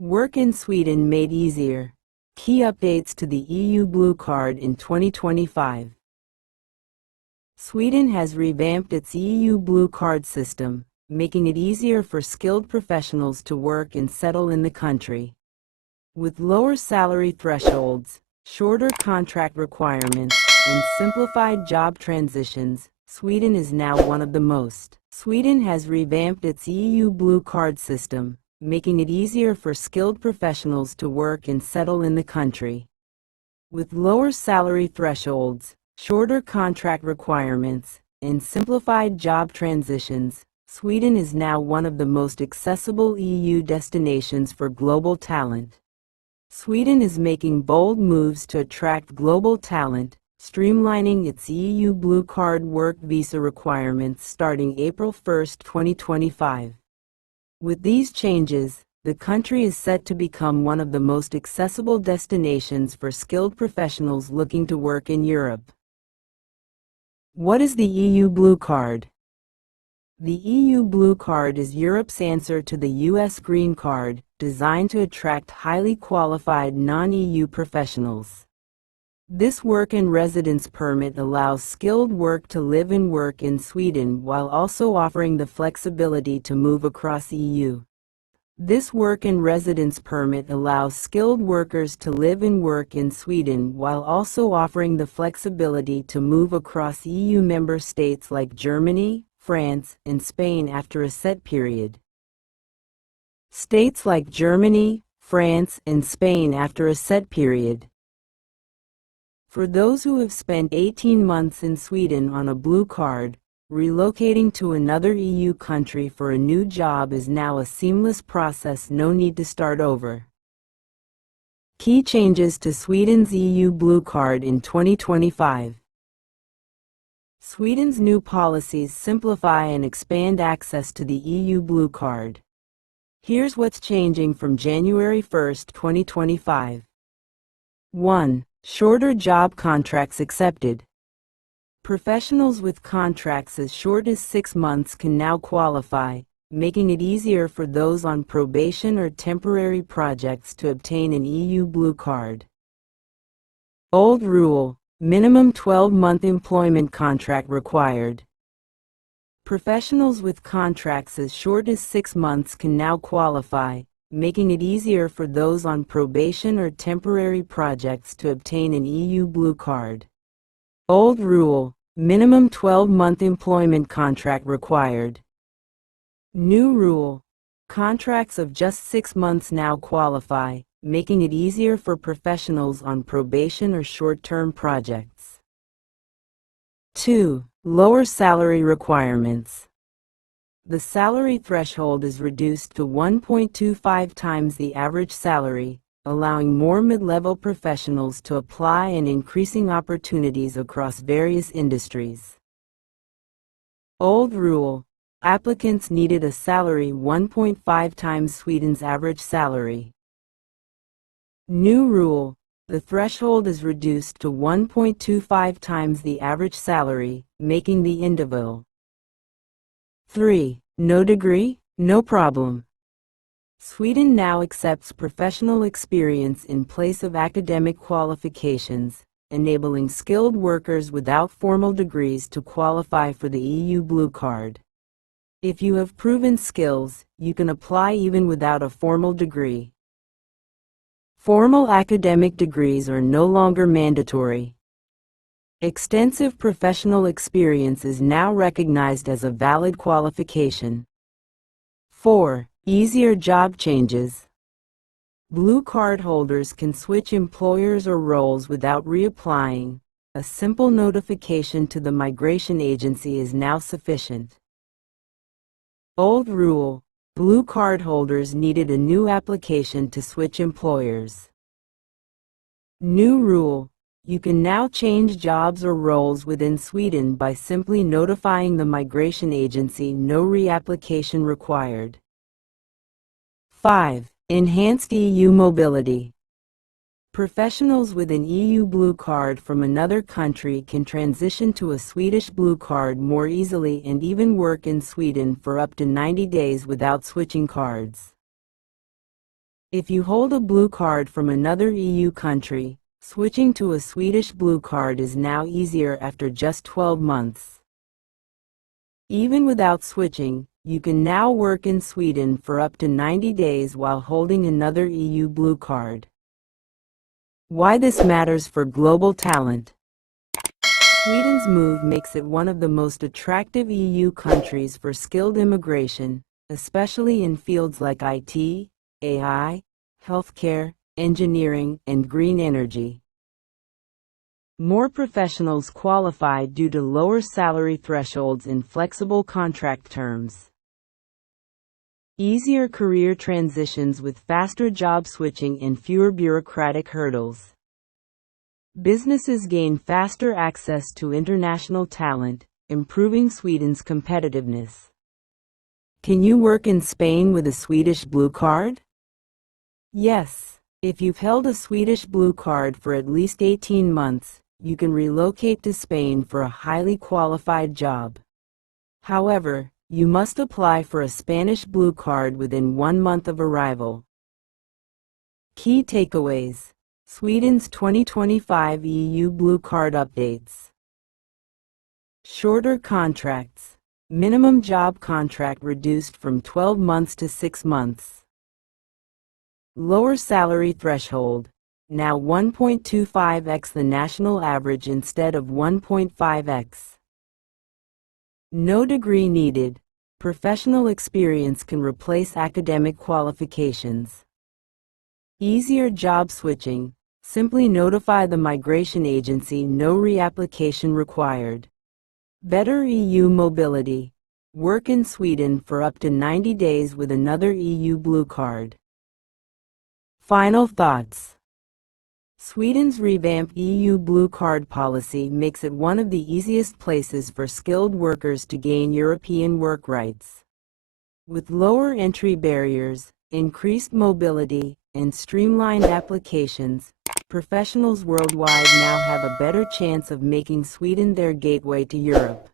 Work in Sweden made easier. Key updates to the EU Blue Card in 2025. Sweden has revamped its EU Blue Card system, making it easier for skilled professionals to work and settle in the country. With lower salary thresholds, shorter contract requirements, and simplified job transitions, Sweden is now one of the most. Sweden has revamped its EU Blue Card system, making it easier for skilled professionals to work and settle in the country. With lower salary thresholds, shorter contract requirements, and simplified job transitions, Sweden is now one of the most accessible EU destinations for global talent. Sweden is making bold moves to attract global talent, streamlining its EU Blue Card work visa requirements starting April 1, 2025. With these changes, the country is set to become one of the most accessible destinations for skilled professionals looking to work in Europe. What is the EU Blue Card? The EU Blue Card is Europe's answer to the US Green Card, designed to attract highly qualified non-EU professionals. This work and residence permit allows skilled work to live and work in Sweden while also offering the flexibility to move across EU. This work and residence permit allows skilled workers to live and work in Sweden while also offering the flexibility to move across EU member states like Germany, France, and Spain after a set period. States like Germany, France, and Spain after a set period. For those who have spent 18 months in Sweden on a blue card, relocating to another EU country for a new job is now a seamless process, no need to start over. Key changes to Sweden's EU Blue Card in 2025. Sweden's new policies simplify and expand access to the EU Blue Card. Here's what's changing from January 1, 2025. 1. Shorter job contracts accepted. Professionals with contracts as short as 6 months can now qualify, making it easier for those on probation or temporary projects to obtain an EU Blue Card. Old rule: minimum 12-month employment contract required. Professionals with contracts as short as 6 months can now qualify, making it easier for those on probation or temporary projects to obtain an EU Blue Card. Old rule: minimum 12-month employment contract required. New rule: contracts of just 6 months now qualify, making it easier for professionals on probation or short-term projects. 2. Lower salary requirements. The salary threshold is reduced to 1.25 times the average salary, allowing more mid-level professionals to apply and increasing opportunities across various industries. Old rule: applicants needed a salary 1.5 times Sweden's average salary. New rule: the threshold is reduced to 1.25 times the average salary, making the individual. 3. No degree, no problem. Sweden now accepts professional experience in place of academic qualifications, enabling skilled workers without formal degrees to qualify for the EU Blue Card. If you have proven skills, you can apply even without a formal degree. Formal academic degrees are no longer mandatory. Extensive professional experience is now recognized as a valid qualification. 4. Easier job changes. Blue Card holders can switch employers or roles without reapplying. A simple notification to the migration agency is now sufficient. Old rule: Blue Card holders needed a new application to switch employers. New rule: you can now change jobs or roles within Sweden by simply notifying the migration agency, no reapplication required. 5. Enhanced EU mobility. Professionals with an EU Blue Card from another country can transition to a Swedish Blue Card more easily and even work in Sweden for up to 90 days without switching cards. If you hold a blue card from another EU country, switching to a Swedish blue card is now easier after just 12 months. Even without switching, you can now work in Sweden for up to 90 days while holding another EU blue card. Why this matters for global talent. Sweden's move makes it one of the most attractive EU countries for skilled immigration, especially in fields like IT, AI, healthcare, engineering, and green energy. More professionals qualify due to lower salary thresholds and flexible contract terms. Easier career transitions with faster job switching and fewer bureaucratic hurdles. Businesses gain faster access to international talent, improving Sweden's competitiveness. Can you work in Spain with a Swedish blue card? Yes. If you've held a Swedish blue card for at least 18 months, you can relocate to Spain for a highly qualified job. However, you must apply for a Spanish blue card within 1 month of arrival. Key takeaways. Sweden's 2025 EU Blue Card updates. Shorter contracts. Minimum job contract reduced from 12 months to 6 months. Lower salary threshold. Now 1.25x the national average instead of 1.5x. No degree needed. Professional experience can replace academic qualifications. Easier job switching. Simply notify the migration agency, no reapplication required. Better EU mobility. Work in Sweden for up to 90 days with another EU blue card. Final thoughts. Sweden's revamped EU blue card policy makes it one of the easiest places for skilled workers to gain European work rights. With lower entry barriers, increased mobility, and streamlined applications, professionals worldwide now have a better chance of making Sweden their gateway to Europe.